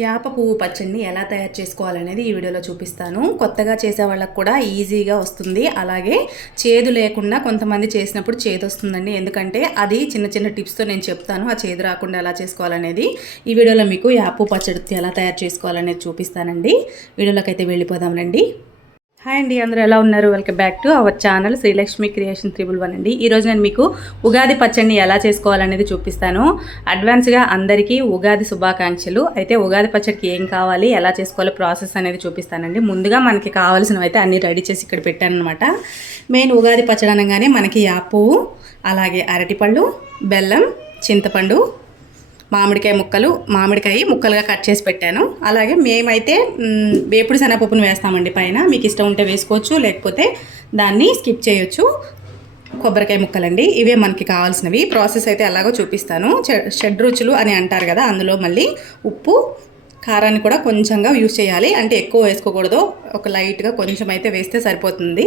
యాప పువ్వు పచ్చడిని ఎలా తయారు చేసుకోవాలనేది ఈ వీడియోలో చూపిస్తాను. కొత్తగా చేసే వాళ్ళకు కూడా ఈజీగా వస్తుంది. అలాగే చేదు లేకుండా కొంతమంది చేసినప్పుడు చేదు వస్తుందండి. ఎందుకంటే అది చిన్న చిన్న టిప్స్తో నేను చెప్తాను. ఆ చేదు రాకుండా ఎలా చేసుకోవాలనేది ఈ వీడియోలో మీకు యాప పచ్చడి ఎలా తయారు చేసుకోవాలనేది చూపిస్తానండి. వీడియోలోకి అయితే వెళ్ళిపోదాం రండి. హాయ్ అండి, అందరూ ఎలా ఉన్నారు? Welcome back to our channel Srilakshmi creation 311 అండి. ఈరోజు నేను మీకు ఉగాది పచ్చడిని ఎలా చేసుకోవాలనేది చూపిస్తాను. అడ్వాన్స్గా అందరికీ ఉగాది శుభాకాంక్షలు. అయితే ఉగాది పచ్చడికి ఏం కావాలి, ఎలా చేసుకోవాలో ప్రాసెస్ అనేది చూపిస్తానండి. ముందుగా మనకి కావాల్సినవి అయితే అన్నీ రెడీ చేసి ఇక్కడ పెట్టాను అనమాట. మెయిన్ ఉగాది పచ్చడి అనగానే మనకి యాపు, అలాగే అరటిపళ్ళు, బెల్లం, చింతపండు, మామిడికాయ ముక్కలుగా కట్ చేసి పెట్టాను. అలాగే మేమైతే వేపుడు శనగపప్పును వేస్తామండి పైన. మీకు ఇష్టం ఉంటే వేసుకోవచ్చు, లేకపోతే దాన్ని స్కిప్ చేయొచ్చు. కొబ్బరికాయ ముక్కలండి, ఇవే మనకి కావాల్సినవి. ప్రాసెస్ అయితే ఎలాగో చూపిస్తాను. షడ్రుచులు అని అంటారు కదా, అందులో మళ్ళీ ఉప్పు, కారాన్ని కూడా కొంచెంగా యూజ్ చేయాలి. అంటే ఎక్కువ వేసుకోకూడదు, ఒక లైట్గా కొంచెం అయితే వేస్తే సరిపోతుంది.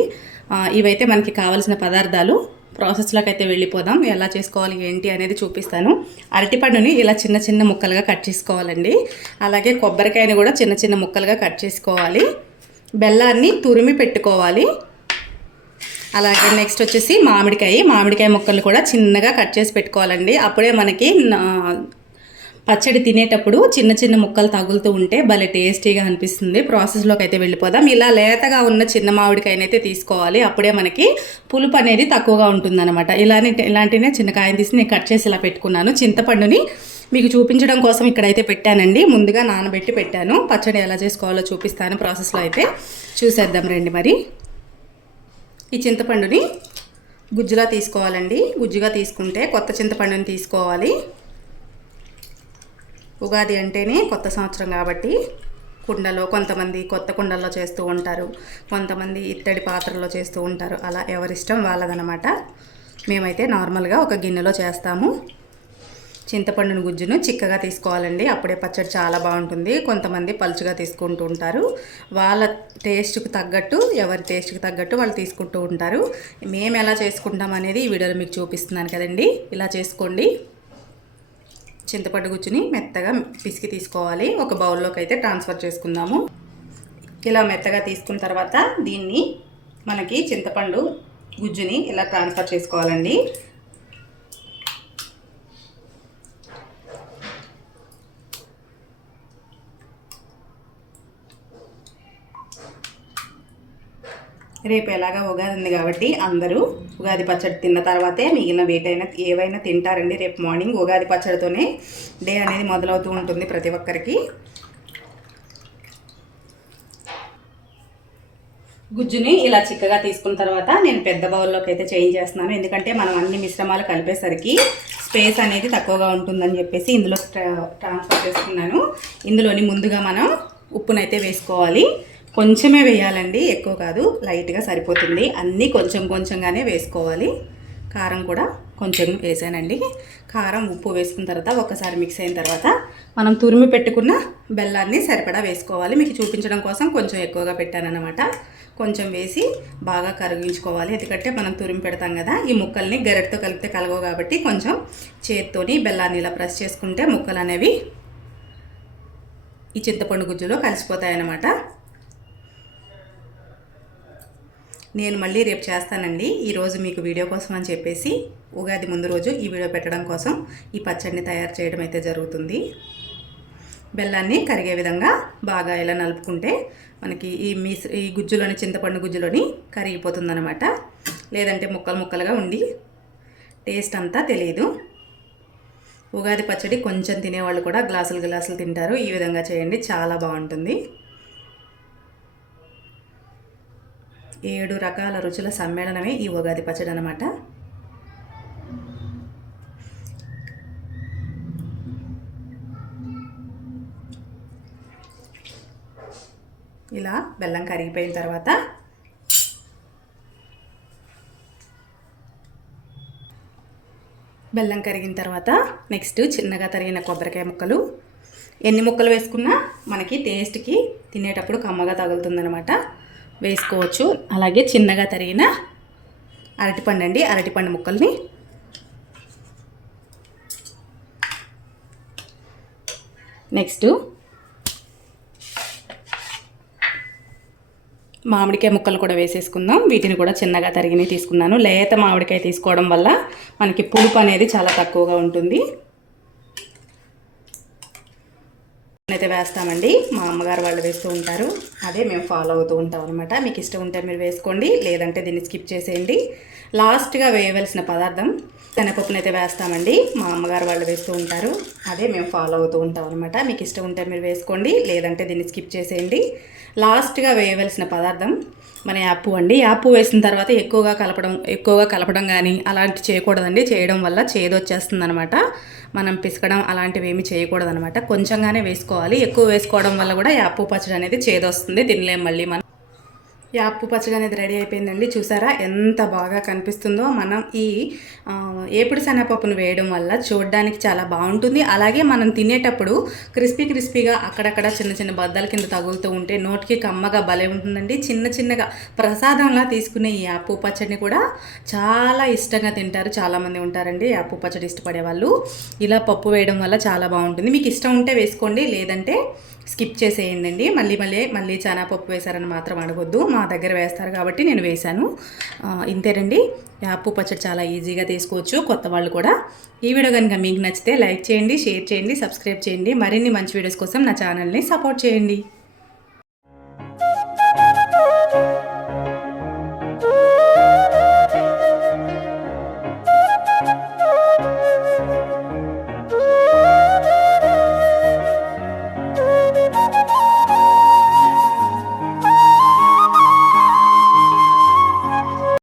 ఇవైతే మనకి కావాల్సిన పదార్థాలు. ప్రాసెస్లోకి అయితే వెళ్ళిపోదాం. ఎలా చేసుకోవాలి ఏంటి అనేది చూపిస్తాను. అరటిపండుని ఇలా చిన్న చిన్న ముక్కలుగా కట్ చేసుకోవాలండి. అలాగే కొబ్బరికాయని కూడా చిన్న చిన్న ముక్కలుగా కట్ చేసుకోవాలి. బెల్లాన్ని తురిమి పెట్టుకోవాలి. అలాగే నెక్స్ట్ వచ్చేసి మామిడికాయ ముక్కలు కూడా చిన్నగా కట్ చేసి పెట్టుకోవాలండి. అప్పుడే మనకి పచ్చడి తినేటప్పుడు చిన్న చిన్న ముక్కలు తగులుతూ ఉంటే భలే టేస్టీగా అనిపిస్తుంది. ప్రాసెస్లోకి అయితే వెళ్ళిపోదాం. ఇలా లేతగా ఉన్న చిన్న మామిడికాయనైతే తీసుకోవాలి. అప్పుడే మనకి పులుపు అనేది తక్కువగా ఉంటుందన్నమాట. ఇలాంటినే చిన్న కాయని తీసి నేను కట్ చేసి ఇలా పెట్టుకున్నాను. చింతపండుని మీకు చూపించడం కోసం ఇక్కడైతే పెట్టానండి. ముందుగా నానబెట్టి పెట్టాను. పచ్చడి ఎలా చేసుకోవాలో చూపిస్తాను. ప్రాసెస్లో అయితే చూసేద్దాం రండి. మరి ఈ చింతపండుని గుజ్జులా తీసుకోవాలండి. గుజ్జుగా తీసుకుంటే కొత్త చింతపండుని తీసుకోవాలి. ఉగాది అంటేనే కొత్త సంవత్సరం కాబట్టి కుండలో, కొంతమంది కొత్త కుండల్లో చేస్తూ ఉంటారు, కొంతమంది ఇత్తడి పాత్రలో చేస్తూ ఉంటారు. అలా ఎవరిష్టం వాళ్ళదనమాట. మేమైతే నార్మల్గా ఒక గిన్నెలో చేస్తాము. చింతపండుని గుజ్జును చిక్కగా తీసుకోవాలండి. అప్పుడే పచ్చడి చాలా బాగుంటుంది. కొంతమంది పలుచుగా తీసుకుంటూ ఉంటారు. వాళ్ళ టేస్ట్కి తగ్గట్టు, ఎవరి టేస్ట్కి తగ్గట్టు వాళ్ళు తీసుకుంటూ ఉంటారు. మేము ఎలా చేసుకుంటాం అనేది ఈ వీడియోలో మీకు చూపిస్తున్నాను కదండి. ఇలా చేసుకోండి. చింతపండు గుజ్జుని మెత్తగా పిసికి తీసుకోవాలి. ఒక బౌల్లోకి అయితే ట్రాన్స్ఫర్ చేసుకుందాము. ఇలా మెత్తగా తీసుకున్న తర్వాత దీన్ని మనకి చింతపండు గుజ్జుని ఇలా ట్రాన్స్ఫర్ చేసుకోవాలండి. రేపు ఎలాగా ఉగాది ఉంది కాబట్టి అందరూ ఉగాది పచ్చడి తిన్న తర్వాతే మిగిలిన ఏవైనా తింటారండి. రేపు మార్నింగ్ ఉగాది పచ్చడితోనే డే అనేది మొదలవుతూ ఉంటుంది ప్రతి ఒక్కరికి. గుజ్జుని ఇలా చిక్కగా తీసుకున్న తర్వాత నేను పెద్ద బౌల్లోకి అయితే చేంజ్ చేస్తున్నాను. ఎందుకంటే మనం అన్ని మిశ్రమాలు కలిపేసరికి స్పేస్ అనేది తక్కువగా ఉంటుందని చెప్పేసి ఇందులో ట్రాన్స్ఫర్ చేసుకున్నాను. ఇందులోని ముందుగా మనం ఉప్పునైతే వేసుకోవాలి. కొంచెమే వేయాలండి, ఎక్కువ కాదు, లైట్గా సరిపోతుంది. అన్నీ కొంచెం కొంచెంగానే వేసుకోవాలి. కారం కూడా కొంచెం వేసానండి. కారం, ఉప్పు వేసుకున్న తర్వాత ఒకసారి మిక్స్ అయిన తర్వాత మనం తురిమి పెట్టుకున్న బెల్లాన్ని సరిపడా వేసుకోవాలి. మీకు చూపించడం కోసం కొంచెం ఎక్కువగా పెట్టానన్నమాట. కొంచెం వేసి బాగా కరిగించుకోవాలి. ఎందుకంటే మనం తురిమి పెడతాం కదా, ఈ ముక్కల్ని గరిటతో కలిపితే కలగవు కాబట్టి కొంచెం చేత్తోని బెల్లాన్ని ఇలా ప్రెస్ చేసుకుంటే ముక్కలు అనేవి ఈ చింతపండు గుజ్జులో కలిసిపోతాయన్నమాట. నేను మళ్ళీ రేపు చేస్తానండి. ఈరోజు మీకు వీడియో కోసం అని చెప్పేసి ఉగాది ముందు రోజు ఈ వీడియో పెట్టడం కోసం ఈ పచ్చడిని తయారు చేయడం అయితే జరుగుతుంది. బెల్లాన్ని కరిగే విధంగా బాగా ఇలా నలుపుకుంటే మనకి ఈ గుజ్జులోని, చింతపండు గుజ్జులోని కరిగిపోతుందన్నమాట. లేదంటే ముక్కలు ముక్కలుగా ఉండి టేస్ట్ అంతా తెలియదు. ఉగాది పచ్చడి కొంచెం తినేవాళ్ళు కూడా గ్లాసులు తింటారు. ఈ విధంగా చేయండి, చాలా బాగుంటుంది. 7 రకాల రుచుల సమ్మేళనమే ఈ ఉగాది పచ్చడి అన్నమాట. ఇలా బెల్లం కరిగిపోయిన తర్వాత నెక్స్ట్ చిన్నగా తరిగిన కొబ్బరికాయ ముక్కలు. ఎన్ని ముక్కలు వేసుకున్నా మనకి టేస్ట్కి తినేటప్పుడు కమ్మగా తగులుతుందనమాట, వేసుకోవచ్చు. అలాగే చిన్నగా తరిగిన అరటిపండు ముక్కల్ని నెక్స్ట్ మామిడికాయ ముక్కలు కూడా వేసేసుకుందాం. వీటిని కూడా చిన్నగా తరిగిని తీసుకున్నాను. లేత మామిడికాయ తీసుకోవడం వల్ల మనకి పులుపు అనేది చాలా తక్కువగా ఉంటుంది. అయితే వేస్తామండి, మా అమ్మగారు వాళ్ళు వేస్తూ ఉంటారు, అదే మేము ఫాలో అవుతూ ఉంటాం అనమాట. మీకు ఇష్టం ఉంటే మీరు వేసుకోండి, లేదంటే దీన్ని స్కిప్ చేసేయండి. లాస్ట్గా వేయవలసిన పదార్థం శనగపప్పును అయితే వేస్తామండి, మా అమ్మగారు వాళ్ళు వేస్తూ ఉంటారు, అదే మేము ఫాలో అవుతూ ఉంటాం అనమాట. మీకు ఇష్టం ఉంటే మీరు వేసుకోండి, లేదంటే దీన్ని స్కిప్ చేసేయండి. లాస్ట్గా వేయవలసిన పదార్థం మన యాపు అండి. యాపు వేసిన తర్వాత ఎక్కువగా కలపడం కానీ అలాంటి చేయకూడదండి. చేయడం వల్ల చేదొచ్చేస్తుంది అనమాట. మనం పిసకడం అలాంటివి ఏమి చేయకూడదనమాట. కొంచెంగానే వేసుకోవాలి. ఎక్కువ వేసుకోవడం వల్ల కూడా యాపు పచ్చడి అనేది చేదొస్తుంది, తినలేం మళ్ళీ మనం. యాపు పచ్చడి అనేది రెడీ అయిపోయిందండి. చూసారా ఎంత బాగా కనిపిస్తుందో. మనం ఈ ఏపుడు శనగపప్పును వేయడం వల్ల చూడడానికి చాలా బాగుంటుంది. అలాగే మనం తినేటప్పుడు క్రిస్పీగా అక్కడక్కడ చిన్న చిన్న బద్దల కింద తగులుతూ ఉంటే నోటికి కమ్మగా భలే ఉంటుందండి. చిన్నగా ప్రసాదంలా తీసుకునే ఈ యాపు పచ్చడిని కూడా చాలా ఇష్టంగా తింటారు, చాలామంది ఉంటారండి యాపు పచ్చడి ఇష్టపడే వాళ్ళు. ఇలా పప్పు వేయడం వల్ల చాలా బాగుంటుంది. మీకు ఇష్టం ఉంటే వేసుకోండి, లేదంటే స్కిప్ చేసేయండి. మళ్ళీ శనగపప్పు వేశారని మాత్రం అడగొద్దు. మా దగ్గర వేస్తారు కాబట్టి నేను వేశాను. ఇంతేనండి, యాపు పచ్చడి చాలా ఈజీగా తీసుకోవచ్చు కొత్త వాళ్ళు కూడా. ఈ వీడియో కనుక మీకు నచ్చితే లైక్ చేయండి, షేర్ చేయండి, సబ్స్క్రైబ్ చేయండి. మరిన్ని మంచి వీడియోస్ కోసం నా ఛానల్ని సపోర్ట్ చేయండి.